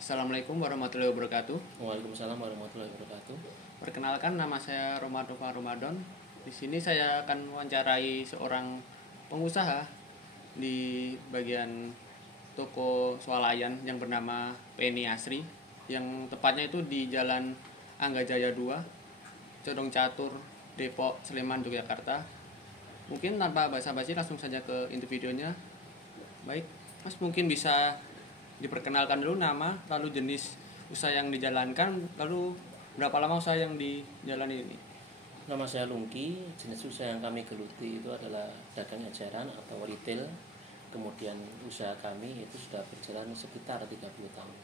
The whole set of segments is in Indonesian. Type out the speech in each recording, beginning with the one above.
Assalamualaikum warahmatullahi wabarakatuh. Waalaikumsalam warahmatullahi wabarakatuh. Perkenalkan, nama saya Romadova Ramadan. Di sini saya akan wawancarai seorang pengusaha di bagian toko swalayan yang bernama Penny Asri, yang tepatnya itu di Jalan Angga Jaya 2, Condong Catur, Depok, Sleman, Yogyakarta. Mungkin tanpa basa-basi langsung saja ke inti videonya. Baik, Mas mungkin bisa diperkenalkan dulu nama, lalu jenis usaha yang dijalankan, lalu berapa lama usaha yang dijalani ini. Nama saya Lungki. Jenis usaha yang kami geluti itu adalah dagang eceran atau retail. Kemudian usaha kami itu sudah berjalan sekitar 30 tahun.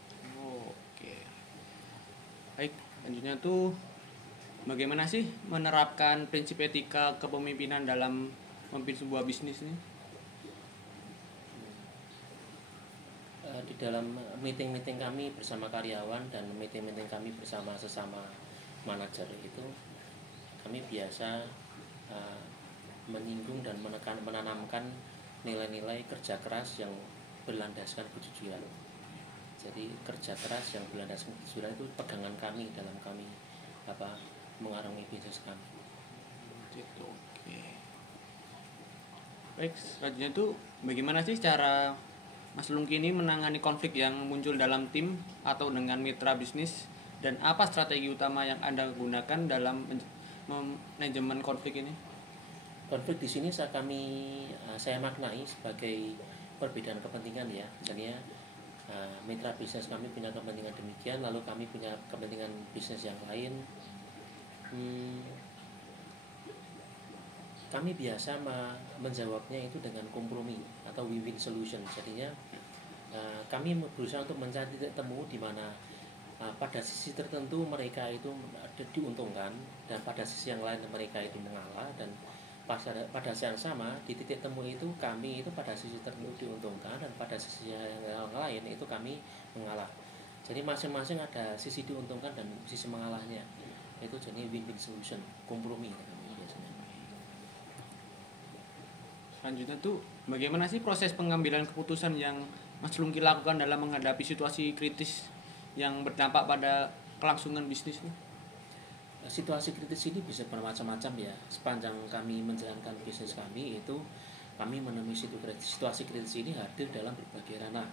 Oke. Baik, selanjutnya tuh bagaimana sih menerapkan prinsip etika kepemimpinan dalam memimpin sebuah bisnis nih? Di dalam meeting-meeting kami bersama karyawan dan meeting-meeting kami bersama sesama manajer itu, kami biasa menyinggung dan menanamkan nilai-nilai kerja keras yang berlandaskan kejujuran. Jadi kerja keras yang berlandaskan kejujuran itu pegangan kami dalam kami mengarungi bisnis kami. Oke. Baik, selanjutnya itu bagaimana sih cara Mas Lungki ini menangani konflik yang muncul dalam tim atau dengan mitra bisnis, dan apa strategi utama yang Anda gunakan dalam manajemen konflik ini? Konflik di sini saya maknai sebagai perbedaan kepentingan ya. Misalnya mitra bisnis kami punya kepentingan demikian, lalu kami punya kepentingan bisnis yang lain. Kami biasa menjawabnya itu dengan kompromi atau win-win solution. Jadinya kami berusaha untuk mencari titik temu di mana pada sisi tertentu mereka itu diuntungkan, dan pada sisi yang lain mereka itu mengalah, dan pada saat yang sama di titik temu itu kami itu pada sisi tertentu diuntungkan, dan pada sisi yang lain itu kami mengalah. Jadi masing-masing ada sisi diuntungkan dan sisi mengalahnya. Itu jadi win-win solution, kompromi kami biasanya. Selanjutnya tuh bagaimana sih proses pengambilan keputusan yang Mas Lungki lakukan dalam menghadapi situasi kritis yang berdampak pada kelangsungan bisnis nih? Situasi kritis ini bisa bermacam-macam ya. Sepanjang kami menjalankan bisnis kami itu, kami menemui situasi kritis ini hadir dalam berbagai ranah.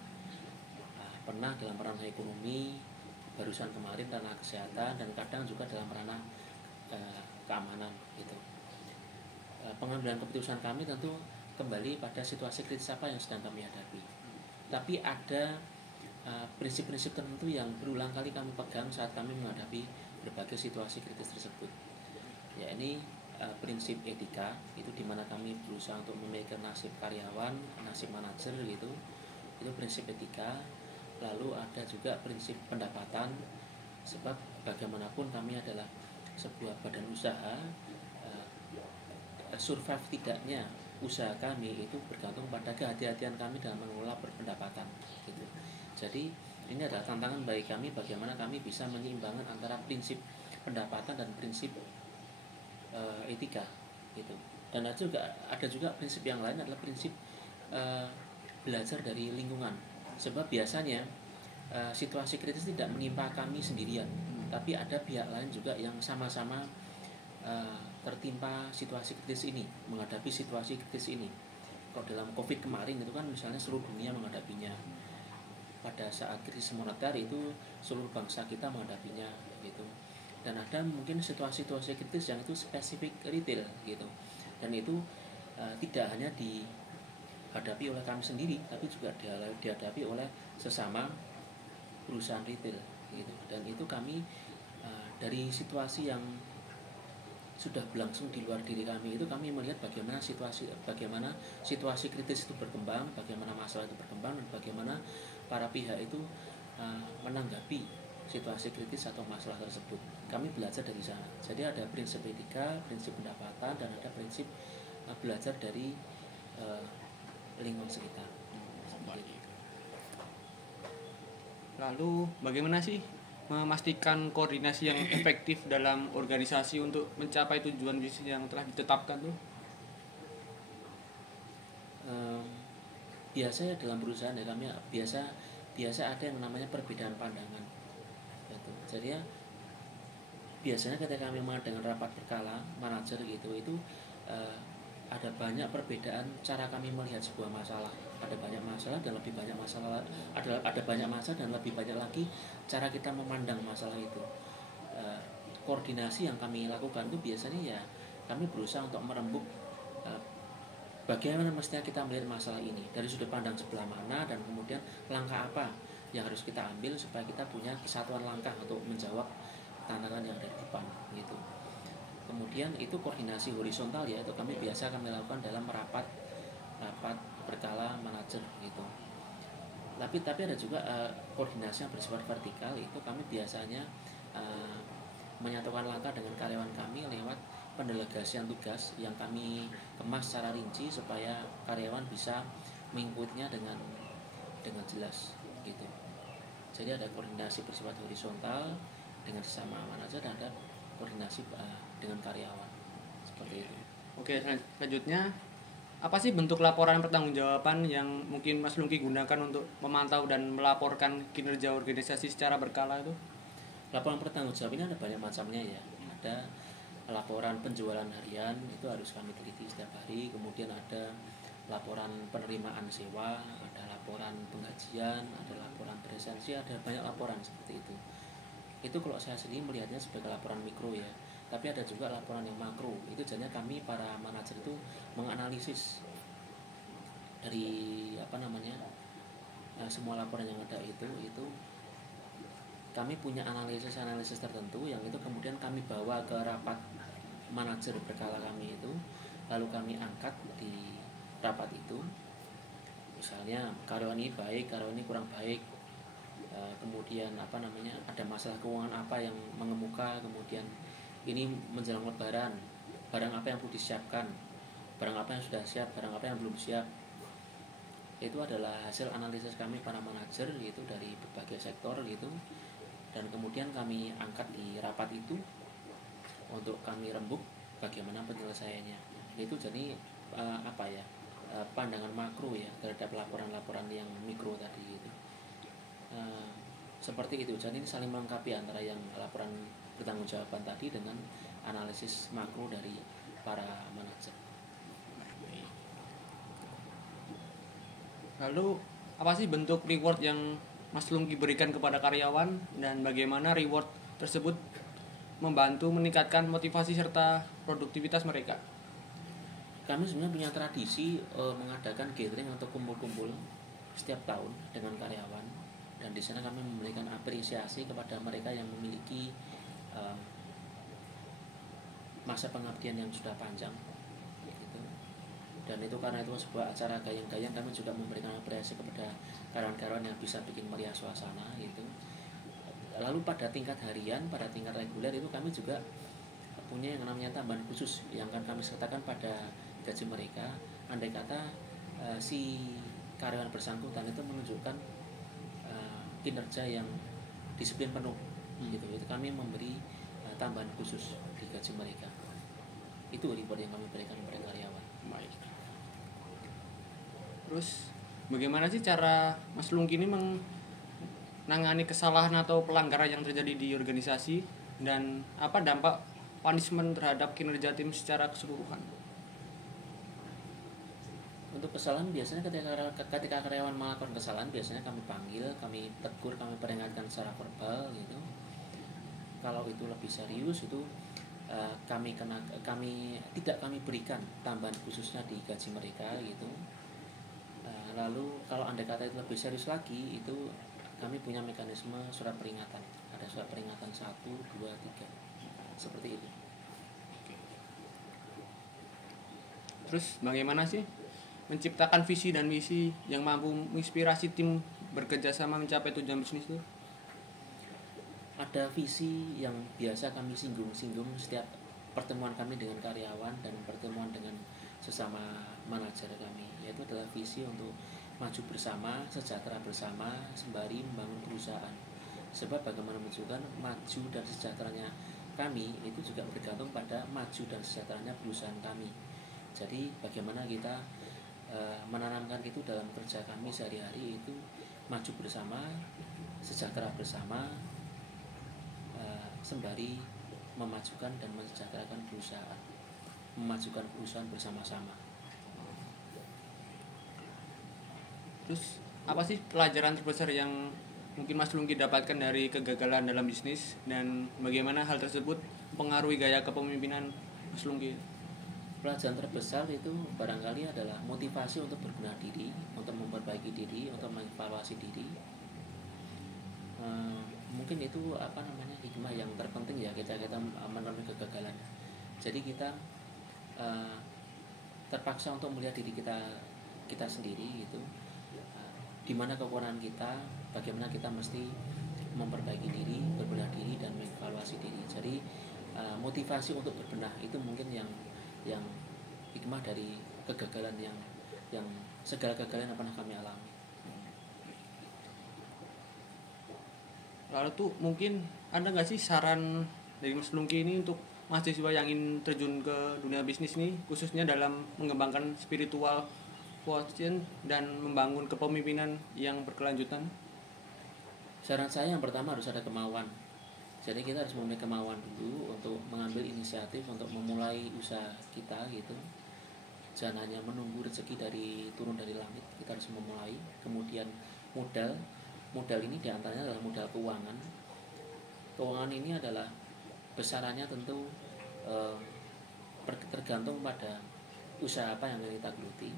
Pernah dalam ranah ekonomi, barusan kemarin ranah kesehatan, dan kadang juga dalam ranah keamanan gitu. Pengambilan keputusan kami tentu kembali pada situasi kritis apa yang sedang kami hadapi. Tapi ada prinsip-prinsip tertentu yang berulang kali kami pegang saat kami menghadapi berbagai situasi kritis tersebut. Ya, ini prinsip etika, itu dimana kami berusaha untuk memikirkan nasib karyawan, nasib manajer gitu. Itu prinsip etika. Lalu ada juga prinsip pendapatan, sebab bagaimanapun kami adalah sebuah badan usaha, survive tidaknya usaha kami itu bergantung pada kehati-hatian kami dalam mengelola berpendapatan gitu. Jadi ini adalah tantangan bagi kami, bagaimana kami bisa menyeimbangkan antara prinsip pendapatan dan prinsip etika gitu. Dan ada juga prinsip yang lain adalah prinsip belajar dari lingkungan. Sebab biasanya situasi kritis tidak menimpa kami sendirian, tapi ada pihak lain juga yang sama-sama tertimpa situasi kritis ini, menghadapi situasi kritis ini. Kalau dalam COVID kemarin itu kan misalnya seluruh dunia menghadapinya. Pada saat krisis moneter itu seluruh bangsa kita menghadapinya gitu. Dan ada mungkin situasi-situasi kritis yang itu spesifik retail gitu. Dan itu tidak hanya dihadapi oleh kami sendiri, tapi juga dihadapi oleh sesama perusahaan retail gitu. Dan itu kami dari situasi yang sudah berlangsung di luar diri kami itu, kami melihat bagaimana situasi kritis itu berkembang, bagaimana masalah itu berkembang, dan bagaimana para pihak itu menanggapi situasi kritis atau masalah tersebut. Kami belajar dari sana. Jadi ada prinsip etika, prinsip pendapatan, dan ada prinsip belajar dari lingkungan sekitar. Lalu bagaimana sih memastikan koordinasi yang efektif dalam organisasi untuk mencapai tujuan bisnis yang telah ditetapkan tuh? Biasanya dalam perusahaan ya kami biasa biasa ada yang namanya perbedaan pandangan gitu. Jadi ya biasanya ketika kami mengadakan rapat berkala manajer gitu itu eh, ada banyak perbedaan cara kami melihat sebuah masalah. Ada banyak masalah dan lebih banyak masalah, ada banyak masalah dan lebih banyak lagi cara kita memandang masalah itu. Eh, Koordinasi yang kami lakukan itu biasanya ya kami berusaha untuk merembuk eh, bagaimana mestinya kita melihat masalah ini dari sudut pandang sebelah mana, dan kemudian langkah apa yang harus kita ambil supaya kita punya kesatuan langkah untuk menjawab tantangan yang ada di depan gitu. Kemudian itu koordinasi horizontal ya, itu kami lakukan dalam rapat rapat berkala manajer gitu. Tapi ada juga koordinasi yang bersifat vertikal, itu kami biasanya uh, menyatukan langkah dengan karyawan kami lewat pendelegasian tugas yang kami kemas secara rinci supaya karyawan bisa mengikutinya dengan jelas gitu. Jadi ada koordinasi bersifat horizontal dengan sesama manajer dan ada koordinasi dengan karyawan seperti itu. Oke, selanjutnya apa sih bentuk laporan pertanggungjawaban yang mungkin Mas Lungki gunakan untuk memantau dan melaporkan kinerja organisasi secara berkala itu? Laporan pertanggungjawaban ini ada banyak macamnya ya. Ada laporan penjualan harian, itu harus kami teliti setiap hari. Kemudian ada laporan penerimaan sewa, ada laporan penggajian, ada laporan presensi, ada banyak laporan seperti itu. Itu kalau saya sendiri melihatnya sebagai laporan mikro ya. Tapi ada juga laporan yang makro. Itu jadinya kami para manajer itu menganalisis dari semua laporan yang ada itu kami punya analisis tertentu yang itu kemudian kami bawa ke rapat manajer berkala kami itu, lalu kami angkat di rapat itu. Misalnya karyawan ini baik, karyawan ini kurang baik, kemudian ada masalah keuangan apa yang mengemuka, kemudian ini menjelang lebaran, barang apa yang perlu disiapkan, barang apa yang sudah siap, barang apa yang belum siap. Itu adalah hasil analisis kami para manajer gitu dari berbagai sektor gitu, dan kemudian kami angkat di rapat itu untuk kami rembuk bagaimana penyelesaiannya. Itu jadi pandangan makro ya terhadap laporan-laporan yang mikro tadi gitu. Seperti itu. Jadi ini saling melengkapi antara yang laporan pertanggungjawaban tadi dengan analisis makro dari para manajer. Lalu apa sih bentuk reward yang Mas Lungki berikan kepada karyawan, dan bagaimana reward tersebut membantu meningkatkan motivasi serta produktivitas mereka? Kami sebenarnya punya tradisi mengadakan gathering atau kumpul-kumpul setiap tahun dengan karyawan, dan di sana kami memberikan apresiasi kepada mereka yang memiliki masa pengabdian yang sudah panjang gitu. Dan itu karena itu sebuah acara gayang-gayang, kami juga memberikan apresiasi kepada karyawan-karyawan yang bisa bikin meriah suasana gitu. Lalu pada tingkat harian, pada tingkat reguler itu kami juga punya yang namanya tambahan khusus yang akan kami sertakan pada gaji mereka. Andai kata si karyawan bersangkutan itu menunjukkan kinerja yang disiplin penuh gitu, itu kami memberi tambahan khusus di gaji mereka. Itu reward yang kami berikan kepada karyawan. Baik. Terus bagaimana sih cara Mas Lungki ini menangani kesalahan atau pelanggaran yang terjadi di organisasi, dan apa dampak punishment terhadap kinerja tim secara keseluruhan? Untuk kesalahan biasanya ketika karyawan melakukan kesalahan, biasanya kami panggil, kami tegur, kami peringatkan secara verbal gitu. Kalau itu lebih serius itu kami tidak kami berikan tambahan khususnya di gaji mereka gitu. Lalu kalau andai kata itu lebih serius lagi, itu kami punya mekanisme surat peringatan. Ada surat peringatan 1, 2, 3 seperti itu. Terus bagaimana sih menciptakan visi dan misi yang mampu menginspirasi tim bekerja sama mencapai tujuan bisnis itu? Ada visi yang biasa kami singgung-singgung setiap pertemuan kami dengan karyawan dan pertemuan dengan sesama manajer kami, yaitu adalah visi untuk maju bersama, sejahtera bersama, sembari membangun perusahaan. Sebab bagaimana menunjukkan maju dan sejahteranya kami itu juga bergantung pada maju dan sejahteranya perusahaan kami. Jadi bagaimana kita menanamkan itu dalam kerja kami sehari-hari, itu maju bersama, sejahtera bersama, sembari memajukan dan mensejahterakan perusahaan, memajukan perusahaan bersama-sama. Terus apa sih pelajaran terbesar yang mungkin Mas Lungki dapatkan dari kegagalan dalam bisnis, dan bagaimana hal tersebut mempengaruhi gaya kepemimpinan Mas Lungki? Pelajaran terbesar itu barangkali adalah motivasi untuk berbenah diri, untuk memperbaiki diri, untuk mengevaluasi diri. Mungkin itu hikmah yang terpenting ya kita menemui kegagalan. Jadi kita terpaksa untuk melihat diri kita sendiri gitu, di mana kekurangan kita, bagaimana kita mesti memperbaiki diri, berbenah diri dan mengevaluasi diri. Jadi motivasi untuk berbenah itu mungkin yang hikmah dari kegagalan yang segala kegagalan yang pernah kami alami. Lalu tuh mungkin ada nggak sih saran dari Mas Lungki ini untuk mahasiswa yang ingin terjun ke dunia bisnis ini, khususnya dalam mengembangkan spiritual quotient dan membangun kepemimpinan yang berkelanjutan? Saran saya yang pertama harus ada kemauan. Jadi kita harus memiliki kemauan dulu untuk mengambil inisiatif untuk memulai usaha kita gitu. Jangan hanya menunggu rezeki turun dari langit, kita harus memulai. Kemudian modal ini diantaranya adalah modal keuangan. Keuangan ini adalah besarannya tentu tergantung pada usaha apa yang kita geluti.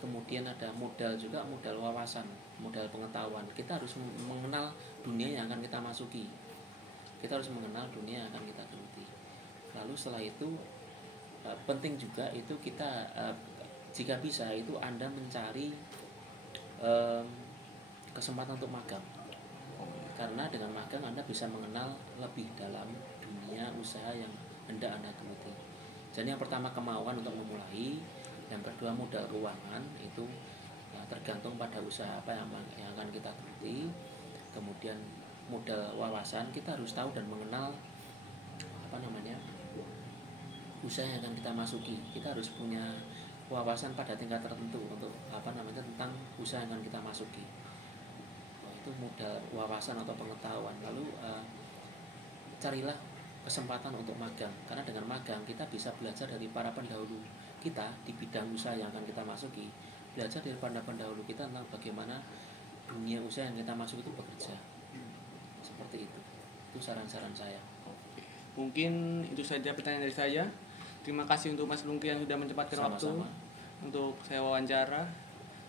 Kemudian ada modal juga, modal wawasan, modal pengetahuan. Kita harus mengenal dunia yang akan kita masuki. Kita harus mengenal dunia yang akan kita geluti. Lalu setelah itu penting juga itu kita jika bisa itu Anda mencari kesempatan untuk magang. Karena dengan magang Anda bisa mengenal lebih dalam dunia usaha yang hendak Anda geluti. Jadi yang pertama kemauan untuk memulai, yang kedua modal keuangan itu tergantung pada usaha apa yang akan kita geluti. Kemudian modal wawasan, kita harus tahu dan mengenal usaha yang akan kita masuki. Kita harus punya wawasan pada tingkat tertentu untuk tentang usaha yang akan kita masuki. Itu modal wawasan atau pengetahuan. Lalu carilah kesempatan untuk magang, karena dengan magang kita bisa belajar dari para pendahulu kita di bidang usaha yang akan kita masuki, belajar dari para pendahulu kita tentang bagaimana dunia usaha yang kita masuk itu bekerja. Seperti itu saran-saran saya. Mungkin itu saja pertanyaan dari saya. Terima kasih untuk Mas Lungki yang sudah menyempatkan waktu untuk saya wawancara.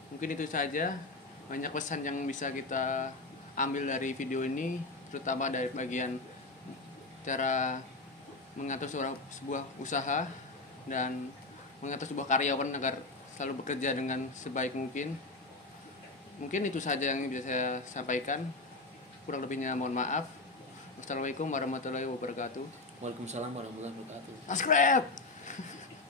Mungkin itu saja. Banyak pesan yang bisa kita ambil dari video ini, terutama dari bagian cara mengatur sebuah usaha dan mengatur sebuah karyawan agar selalu bekerja dengan sebaik mungkin. Mungkin itu saja yang bisa saya sampaikan. Kurang lebihnya mohon maaf. Wassalamualaikum warahmatullahi wabarakatuh. Waalaikumsalam warahmatullahi wabarakatuh. Subscribe.